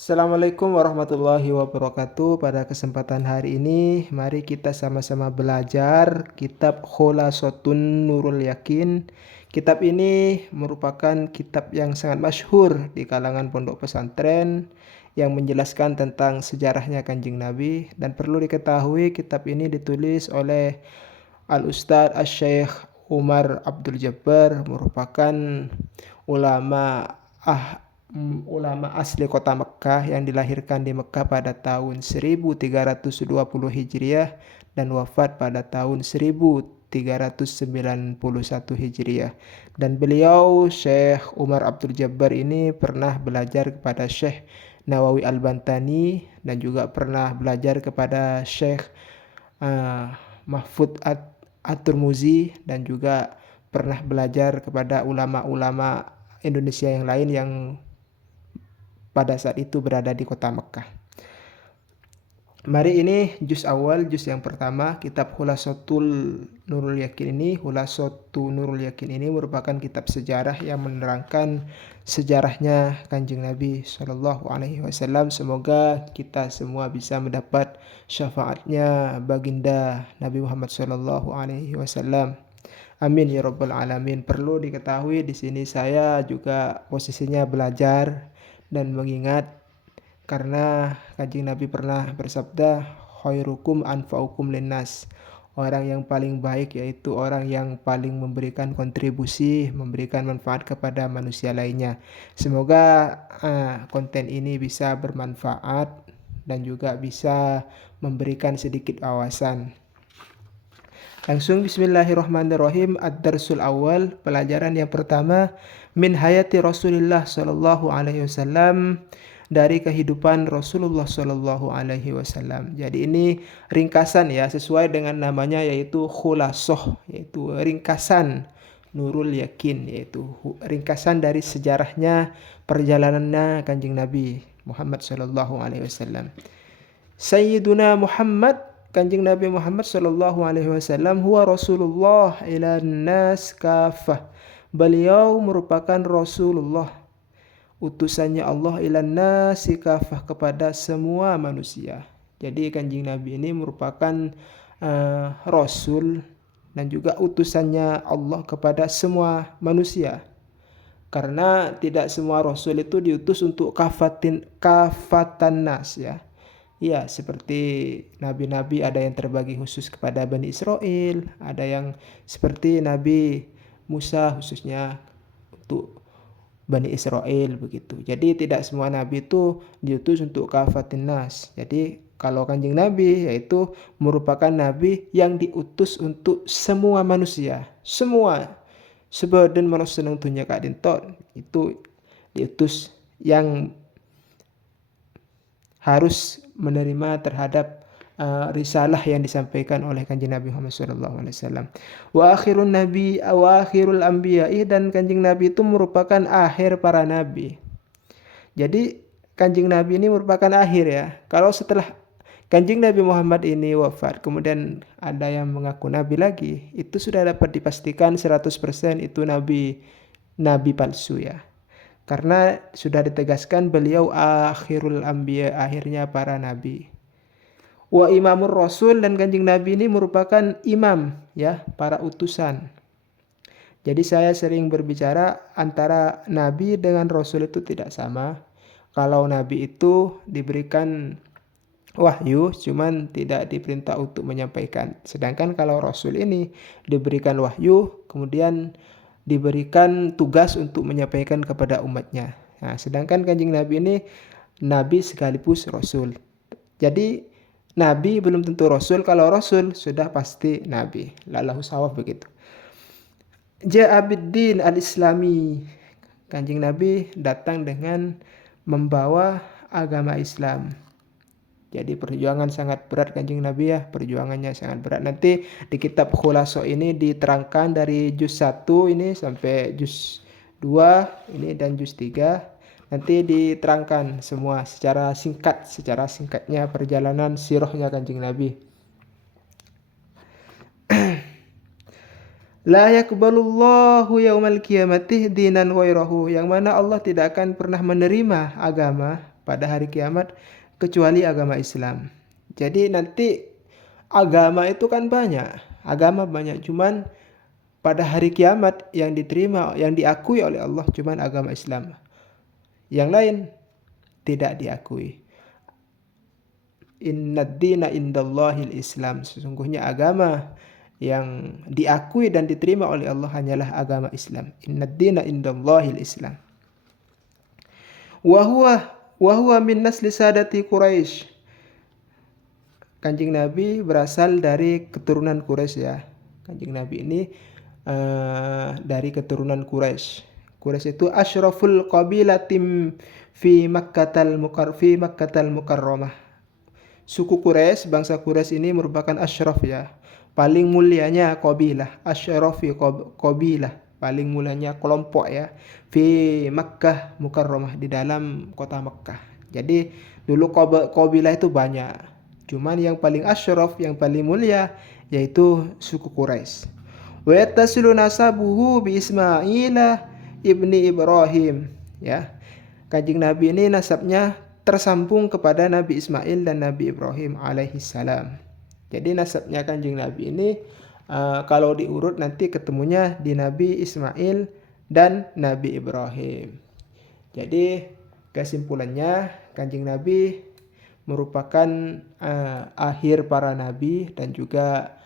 Assalamualaikum warahmatullahi wabarakatuh. Pada kesempatan hari ini, mari kita sama-sama belajar kitab Kholasatun Nurul Yakin. Kitab ini merupakan kitab yang sangat masyhur di kalangan pondok pesantren yang menjelaskan tentang sejarahnya Kanjeng Nabi, dan perlu diketahui kitab ini ditulis oleh Al-Ustadz Asy-Syaikh Umar Abdul Jabbar, merupakan ulama ulama asli kota Mekkah yang dilahirkan di Mekkah pada tahun 1320 Hijriah dan wafat pada tahun 1391 Hijriah. Dan beliau Syekh Umar Abdul Jabbar ini pernah belajar kepada Syekh Nawawi Al-Bantani dan juga pernah belajar kepada Syekh Mahfud At-Turmuzi, dan juga pernah belajar kepada ulama-ulama Indonesia yang lain yang pada saat itu berada di kota Mekkah. Mari ini juz awal, juz yang pertama, kitab Khulasatul Nurul Yakin ini. Khulasatul Nurul Yakin ini merupakan kitab sejarah yang menerangkan sejarahnya Kanjeng Nabi Shallallahu Alaihi Wasallam. Semoga kita semua bisa mendapat syafaatnya baginda Nabi Muhammad Shallallahu Alaihi Wasallam. Amin ya rabbal alamin. Perlu diketahui di sini saya juga posisinya belajar dan mengingat, karena Kanjeng Nabi pernah bersabda, khairukum anfa'ukum linnas. Orang yang paling baik yaitu orang yang paling memberikan kontribusi, memberikan manfaat kepada manusia lainnya. Semoga konten ini bisa bermanfaat dan juga bisa memberikan sedikit wawasan. Langsung bismillahirrahmanirrahim. Ad-darsul awal, pelajaran yang pertama, min hayati Rasulullah sallallahu alaihi wasallam, dari kehidupan Rasulullah sallallahu alaihi wasallam. Jadi ini ringkasan ya, sesuai dengan namanya, yaitu khulasoh, yaitu ringkasan Nurul Yakin, yaitu ringkasan dari sejarahnya perjalanannya Kanjeng Nabi Muhammad sallallahu alaihi wasallam. Sayyiduna Muhammad, Kanjeng Nabi Muhammad sallallahu alaihi wasallam, huwa Rasulullah ila nas kafah. Beliau merupakan Rasulullah, utusannya Allah, ila nas kafah, kepada semua manusia. Jadi Kanjeng Nabi ini merupakan Rasul dan juga utusannya Allah kepada semua manusia. Karena tidak semua Rasul itu diutus untuk kafatan nas ya. Ya, seperti nabi-nabi ada yang terbagi khusus kepada Bani Israel, ada yang seperti Nabi Musa khususnya untuk Bani Israel begitu. Jadi tidak semua nabi itu diutus untuk kafatin nas. Jadi kalau Kanjeng Nabi yaitu merupakan nabi yang diutus untuk semua manusia, semua. Sebadan manusia senang dunia kadin itu diutus yang harus menerima terhadap risalah yang disampaikan oleh Kanjeng Nabi Muhammad SAW. Wa akhirul anbiya'i, dan Kanjeng Nabi itu merupakan akhir para nabi. Jadi Kanjeng Nabi ini merupakan akhir ya. Kalau setelah Kanjeng Nabi Muhammad ini wafat, kemudian ada yang mengaku nabi lagi, itu sudah dapat dipastikan 100% itu nabi palsu ya. Karena sudah ditegaskan beliau akhirul anbiya, akhirnya para nabi. Wa imamur rasul, dan Kanjeng Nabi ini merupakan imam ya, para utusan. Jadi saya sering berbicara antara nabi dengan rasul itu tidak sama. Kalau nabi itu diberikan wahyu, cuman tidak diperintah untuk menyampaikan. Sedangkan kalau rasul ini diberikan wahyu, kemudian diberikan tugas untuk menyampaikan kepada umatnya. Nah, sedangkan Kanjeng Nabi ini nabi sekaligus rasul. Jadi nabi belum tentu rasul, kalau rasul sudah pasti nabi. Lallahu sawab begitu. Ja'abiddin al-Islami, Kanjeng Nabi datang dengan membawa agama Islam. Jadi perjuangan sangat berat Kanjeng Nabi ya, perjuangannya sangat berat. Nanti di kitab Khulaso ini diterangkan dari juz 1 ini sampai juz 2 ini dan juz 3. Nanti diterangkan semua secara singkatnya perjalanan sirahnya Kanjeng Nabi. La yakbalullahu yaumal qiyamati dinan ghairahu, yang mana Allah tidak akan pernah menerima agama pada hari kiamat kecuali agama Islam. Jadi nanti agama itu kan banyak, cuman pada hari kiamat yang diterima, yang diakui oleh Allah cuman agama Islam. Yang lain tidak diakui. Innad dina indallahil Islam. Sesungguhnya agama yang diakui dan diterima oleh Allah hanyalah agama Islam. Innad dina indallahil Islam. Wa huwa min nasli sadati Quraisy. Kanjeng Nabi berasal dari keturunan Quraisy ya. Kanjeng Nabi ini dari keturunan Quraisy. Quraisy itu asyraful qabilatim fi Makkatal Mukarramah. Suku Quraisy, bangsa Quraisy ini merupakan asyraf ya. Paling mulianya qabilah, asyrafi qabilah, paling mulianya kelompok ya. Fi Makkah Mukarramah, di dalam kota Makkah. Jadi dulu qabilah itu banyak. Cuman yang paling asyraf, yang paling mulia yaitu suku Quraisy. Wa yattasilu nasabuhu bi Ismail ibni Ibrahim ya. Kanjeng Nabi ini nasabnya tersambung kepada Nabi Ismail dan Nabi Ibrahim alaihissalam. Jadi nasabnya Kanjeng Nabi ini kalau diurut nanti ketemunya di Nabi Ismail dan Nabi Ibrahim. Jadi kesimpulannya Kanjeng Nabi merupakan akhir para nabi dan juga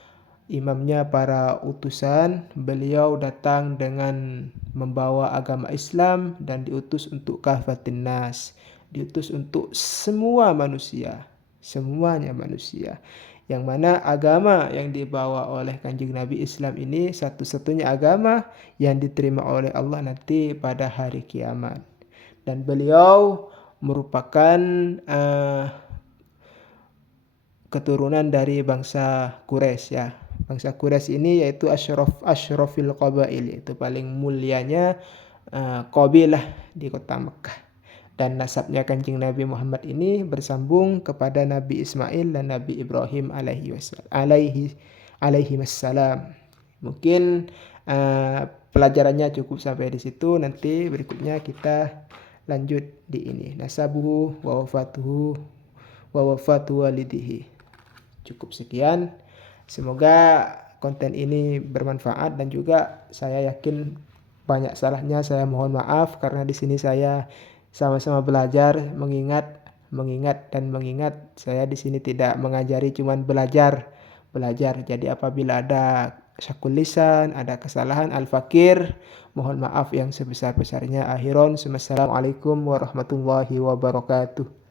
imamnya para utusan. Beliau datang dengan membawa agama Islam dan diutus untuk kafatin nas, diutus untuk semua manusia, semuanya manusia. Yang mana agama yang dibawa oleh Kanjeng Nabi Islam ini satu-satunya agama yang diterima oleh Allah nanti pada hari kiamat. Dan beliau merupakan keturunan dari bangsa Quraisy ya. Bangsa Quraisy ini yaitu asyrafil qabail, yaitu paling mulianya qabilah di kota Mekah. Dan nasabnya Kanjeng Nabi Muhammad ini bersambung kepada Nabi Ismail dan Nabi Ibrahim alaihi wassalam. Mungkin pelajarannya cukup sampai di situ. Nanti berikutnya kita lanjut di ini. Nasabuhu wa wafatu walidihi. Cukup sekian. Semoga konten ini bermanfaat dan juga saya yakin banyak salahnya saya mohon maaf karena di sini saya sama-sama belajar, mengingat. Saya di sini tidak mengajari, cuman belajar. Jadi apabila ada syakul lisan, ada kesalahan al-fakir, mohon maaf yang sebesar-besarnya. Akhiron, Assalamualaikum warahmatullahi wabarakatuh.